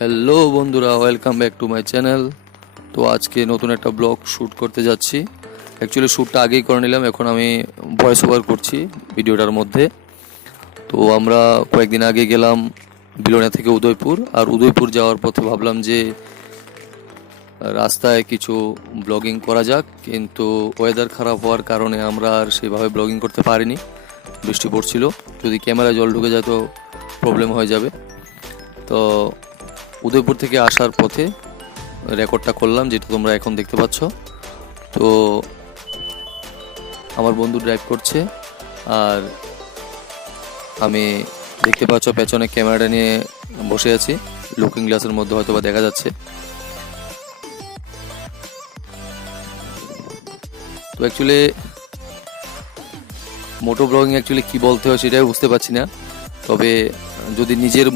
Hello বন্ধুরা, welcome back to my channel. তো আজকে নতুন একটা ব্লগ শ্যুট করতে যাচ্ছি। অ্যাকচুয়ালি শ্যুটটা আগেই করে নিলাম, এখন আমি ভয়েস ওভার করছি ভিডিওটার মধ্যে। তো আমরা কয়েকদিন আগে গেলাম বিলোনিয়া থেকে উদয়পুর, আর উদয়পুর যাওয়ার পথে ভাবলাম যে রাস্তায় কিছু ব্লগিং করা যাক, কিন্তু ওয়েদার খারাপ হওয়ার কারণে আমরা আর সেভাবে ব্লগিং করতে পারিনি। বৃষ্টি পড়ছিল, যদি ক্যামেরায় জল ঢুকে যায় তো প্রবলেম হয়ে যাবে। তো উদয়পুর থেকে আসার পথে রেকর্ডটা করলাম, যেটা তোমরা এখন দেখতে পাচ্ছ। তো আমার বন্ধু ড্রাইভ করছে, আর আমি দেখতে পাচ্ছ পেছনে ক্যামেরাটা নিয়ে বসে আছি। লুকিং গ্লাসের মধ্যে হয়তো বা দেখা যাচ্ছে। তো অ্যাকচুয়ালি মোটো ব্লগিং অ্যাকচুয়ালি কী বলতে হয় সেটাই বুঝতে পারছি না। তবে যদি নিজের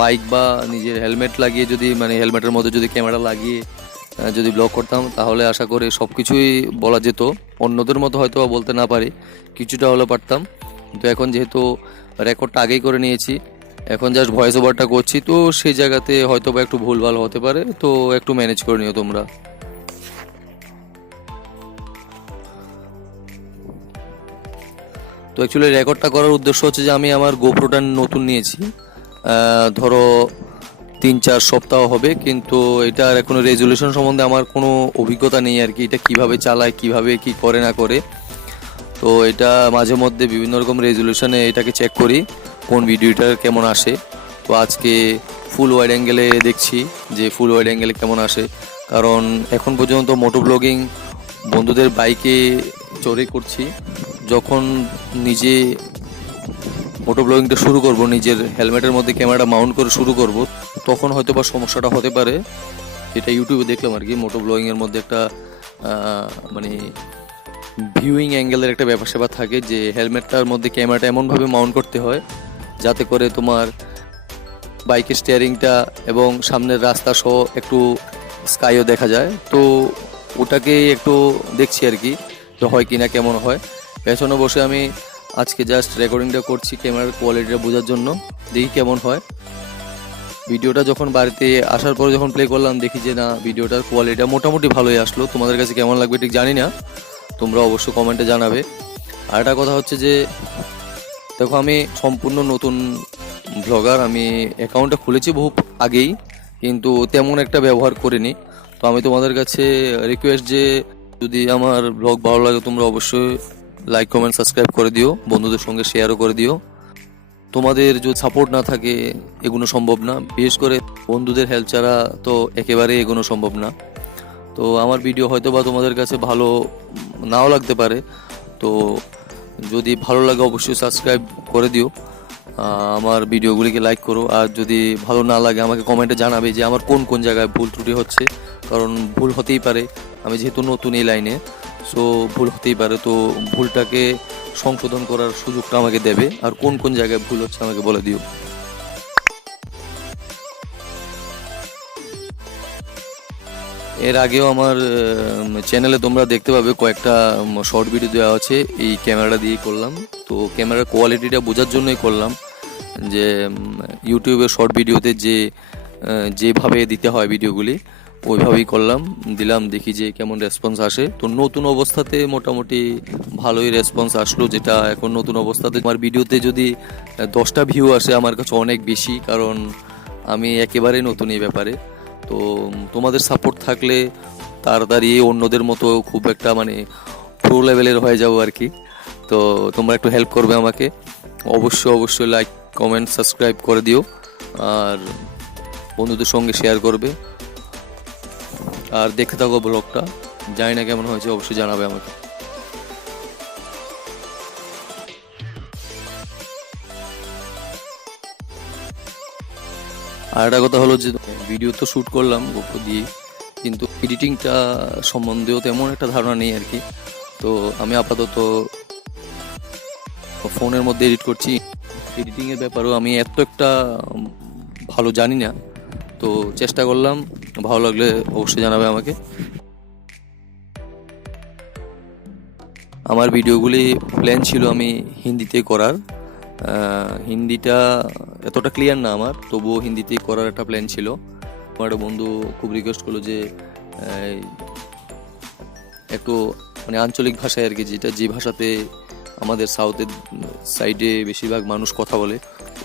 বাইক বা নিজের হেলমেট লাগিয়ে, যদি হেলমেটের মধ্যে যদি ক্যামেরা লাগিয়ে যদি ব্লগ করতাম, তাহলে আশা করি সব কিছুই বলা যেত। অন্যদের মতো হয়তো বা বলতে না পারি, কিছুটা হলে পারতাম। তো এখন যেহেতু রেকর্ডটা আগেই করে নিয়েছি, এখন জাস্ট ভয়েস ওভারটা করছি, তো সেই জায়গাতে হয়তো বা একটু ভুলভাল হতে পারে, তো একটু ম্যানেজ করে নিও তোমরা। তো অ্যাকচুয়ালি রেকর্ডটা করার উদ্দেশ্য হচ্ছে যে আমি আমার গোপ্রোটা নতুন নিয়েছি, ধরো 3-4 সপ্তাহ হবে, কিন্তু এটার এখনো রেজুলেশন সম্বন্ধে আমার কোনো অভিজ্ঞতা নেই আর কি। এটা কিভাবে চালায়, কিভাবে কি করে না করে। তো এটা মাঝে মধ্যে বিভিন্ন রকম রেজুলেশনে এটাকে চেক করি কোন ভিডিওটার কেমন আসে। তো আজকে ফুল ওয়াইড অ্যাঙ্গেলে দেখছি যে ফুল ওয়াইড অ্যাঙ্গেলে কেমন আসে, কারণ এখন পর্যন্ত মোটো ব্লগিং বন্ধুদের বাইকে চড়ে করছি। যখন নিজে মোটো ব্লগিংটা শুরু করব, নিজের হেলমেটের মধ্যে ক্যামেরাটা মাউন্ট করে শুরু করব, তখন হয়তো বা সমস্যাটা হতে পারে। যেটা ইউটিউবে দেখলাম আর কি, মোটো ব্লগিংয়ের মধ্যে একটা মানে ভিউইং অ্যাঙ্গেলের একটা ব্যাপার স্যাপার থাকে, যে হেলমেটটার মধ্যে ক্যামেরাটা এমনভাবে মাউন্ট করতে হয় যাতে করে তোমার বাইকের স্টিয়ারিংটা এবং সামনের রাস্তা সহ একটু স্কাইও দেখা যায়। তো ওটাকে একটু দেখছি আর কি, তো হয় কি না, কেমন হয়। পেছনে বসে আমি আজকে জাস্ট রেকর্ডিংটা করছি ক্যামেরার কোয়ালিটিটা বোঝার জন্য, দেখি কেমন হয়। ভিডিওটা যখন বাড়িতে আসার পরে যখন প্লে করলাম, দেখি যে না, ভিডিওটার কোয়ালিটিটা মোটামুটি ভালোই আসলো। তোমাদের কাছে কেমন লাগবে ঠিক জানি না, তোমরা অবশ্যই কমেন্টে জানাবে। আর একটা কথা হচ্ছে যে দেখো, আমি সম্পূর্ণ নতুন ব্লগার। আমি অ্যাকাউন্টটা খুলেছি বহু আগেই, কিন্তু তেমন একটা ব্যবহার করিনি। তো আমি তোমাদের কাছে রিকোয়েস্ট যে যদি আমার ব্লগ ভালো লাগে, তোমরা অবশ্যই লাইক, কমেন্ট, সাবস্ক্রাইব করে দিও, বন্ধুদের সঙ্গে শেয়ারও করে দিও। তোমাদের যদি সাপোর্ট না থাকে এগোনো সম্ভব না, বিশেষ করে বন্ধুদের হেল্প ছাড়া তো একেবারেই এগোনো সম্ভব না। তো আমার ভিডিও হয়তো বা তোমাদের কাছে ভালো নাও লাগতে পারে, তো যদি ভালো লাগে অবশ্যই সাবস্ক্রাইব করে দিও, আমার ভিডিওগুলিকে লাইক করো। আর যদি ভালো না লাগে আমাকে কমেন্টে জানাবে যে আমার কোন কোন জায়গায় ভুল ত্রুটি হচ্ছে, কারণ ভুল হতেই পারে। আমি যেহেতু নতুন এই লাইনে, সো ভুল হতেই পারে। তো ভুলটাকে সংশোধন করার সুযোগটা আমাকে দেবে, আর কোন কোন জায়গায় ভুল হচ্ছে আমাকে বলে দিও। এর আগেও আমার চ্যানেলে তোমরা দেখতে পাবে কয়েকটা শর্ট ভিডিও দেওয়া আছে, এই ক্যামেরাটা দিয়ে করলাম। তো ক্যামেরার কোয়ালিটিটা বোঝার জন্যই করলাম, যে ইউটিউবের শর্ট ভিডিওতে যেভাবে দিতে হয় ভিডিওগুলি, ওইভাবেই করলাম, দিলাম, দেখি যে কেমন রেসপন্স আসে। তো নতুন অবস্থাতে মোটামুটি ভালোই রেসপন্স আসলো। যেটা এখন নতুন অবস্থাতে আমার ভিডিওতে যদি 10টা ভিউ আসে, আমার কাছে অনেক বেশি, কারণ আমি একেবারেই নতুন এই ব্যাপারে। তো তোমাদের সাপোর্ট থাকলে তাড়াতাড়ি অন্যদের মতো খুব একটা প্রো লেভেলের হয়ে যাবো আর কি। তো তোমরা একটু হেল্প করবে আমাকে, অবশ্যই অবশ্যই লাইক, কমেন্ট, সাবস্ক্রাইব করে দিও, আর বন্ধুদের সঙ্গে শেয়ার করবে। আর দেখতে থাকো ব্লগটা, জানি না কেমন হয়েছে, অবশ্যই জানাবে আমাকে। আর একটা কথা হলো যে ভিডিও তো শ্যুট করলাম গোপ্রো দিয়ে, কিন্তু এডিটিংটা সম্বন্ধেও তেমন একটা ধারণা নেই আর কি। তো আমি আপাতত ফোনের মধ্যে এডিট করছি। এডিটিংয়ের ব্যাপারেও আমি এত একটা ভালো জানি না, তো চেষ্টা করলাম। ভালো লাগলে অবশ্যই জানাবে আমাকে। আমার ভিডিওগুলি প্ল্যান ছিল আমি হিন্দিতে করার, হিন্দিটা এতটা ক্লিয়ার না আমার, তবুও হিন্দিতে করার একটা প্ল্যান ছিল। আমার একটা বন্ধু খুব রিকোয়েস্ট করলো যে এই, একটু মানে আঞ্চলিক ভাষায় আর কি, যেটা যে ভাষাতে আমাদের সাউথের সাইডে বেশিরভাগ মানুষ কথা বলে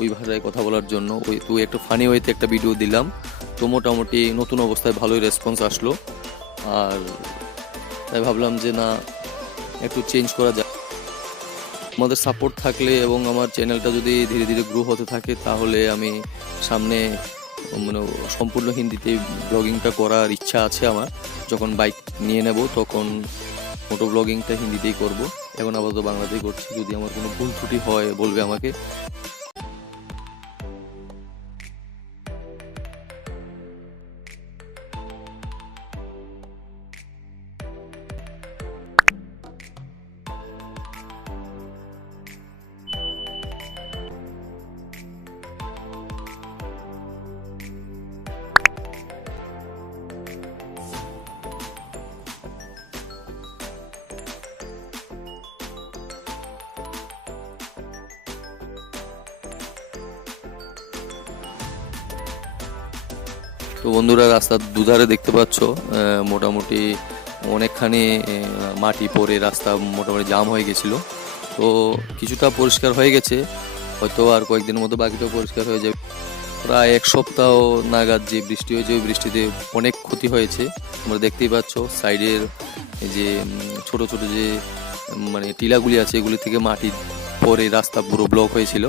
ওই ভাষায় কথা বলার জন্য তো একটা ফানি ওয়েতে একটা ভিডিও দিলাম। তো মোটামুটি নতুন অবস্থায় ভালোই রেসপন্স আসলো। আর তাই ভাবলাম যে না, একটু চেঞ্জ করা যায়। আমাদের সাপোর্ট থাকলে এবং আমার চ্যানেলটা যদি ধীরে ধীরে গ্রো হতে থাকে তাহলে আমি সামনে মানে সম্পূর্ণ হিন্দিতে ব্লগিংটা করার ইচ্ছা আছে আমার। যখন বাইক নিয়ে নেব তখন মোটো ব্লগিংটা হিন্দিতেই করব। এখন আপাতত বাংলাতেই করছি। যদি আমার কোনো ভুল ত্রুটি হয় বলবে আমাকে। তো বন্ধুরা, রাস্তার দুধারে দেখতে পাচ্ছ মোটামুটি অনেকখানি মাটি পড়ে রাস্তা মোটামুটি জাম হয়ে গেছিলো। তো কিছুটা পরিষ্কার হয়ে গেছে, হয়তো আর কয়েকদিনের মতো বাকিটাও পরিষ্কার হয়ে যাবে। প্রায় এক সপ্তাহ নাগাদ যে বৃষ্টি হয়েছে ওই বৃষ্টিতে অনেক ক্ষতি হয়েছে। তোমরা দেখতেই পাচ্ছ সাইডের এই যে ছোট ছোট যে মানে টিলাগুলি আছে এগুলি থেকে মাটি পরে রাস্তা পুরো ব্লক হয়েছিল।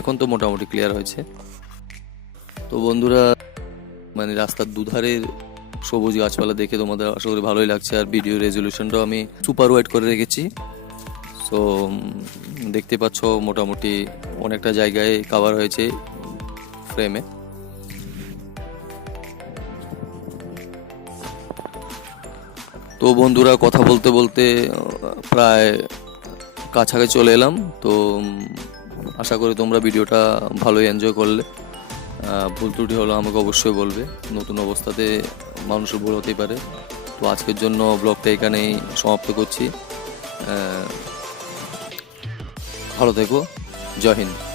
এখন তো মোটামুটি ক্লিয়ার হয়েছে। তো বন্ধুরা, মানে রাস্তার দুধারের সবুজ গাছপালা দেখে তোমাদের আশা করি ভালোই লাগছে। আর ভিডিও রেজলিউশনটাও আমি সুপার ওয়াইড করে রেখেছি। সো দেখতে পাচ্ছ মোটামুটি অনেকটা জায়গায় কভার হয়েছে ফ্রেমে। তো বন্ধুরা, কথা বলতে বলতে প্রায় কাছাকাছি চলে এলাম। তো আশা করি তোমরা ভিডিওটা ভালোই এনজয় করলে। ভুল ত্রুটি হলো আমাকে অবশ্যই বলবে। নতুন অবস্থাতে মানুষের ভুল হতেই পারে। তো আজকের জন্য ব্লগটা এখানেই সমাপ্ত করছি। ভালো থেকো। জয় হিন্দ।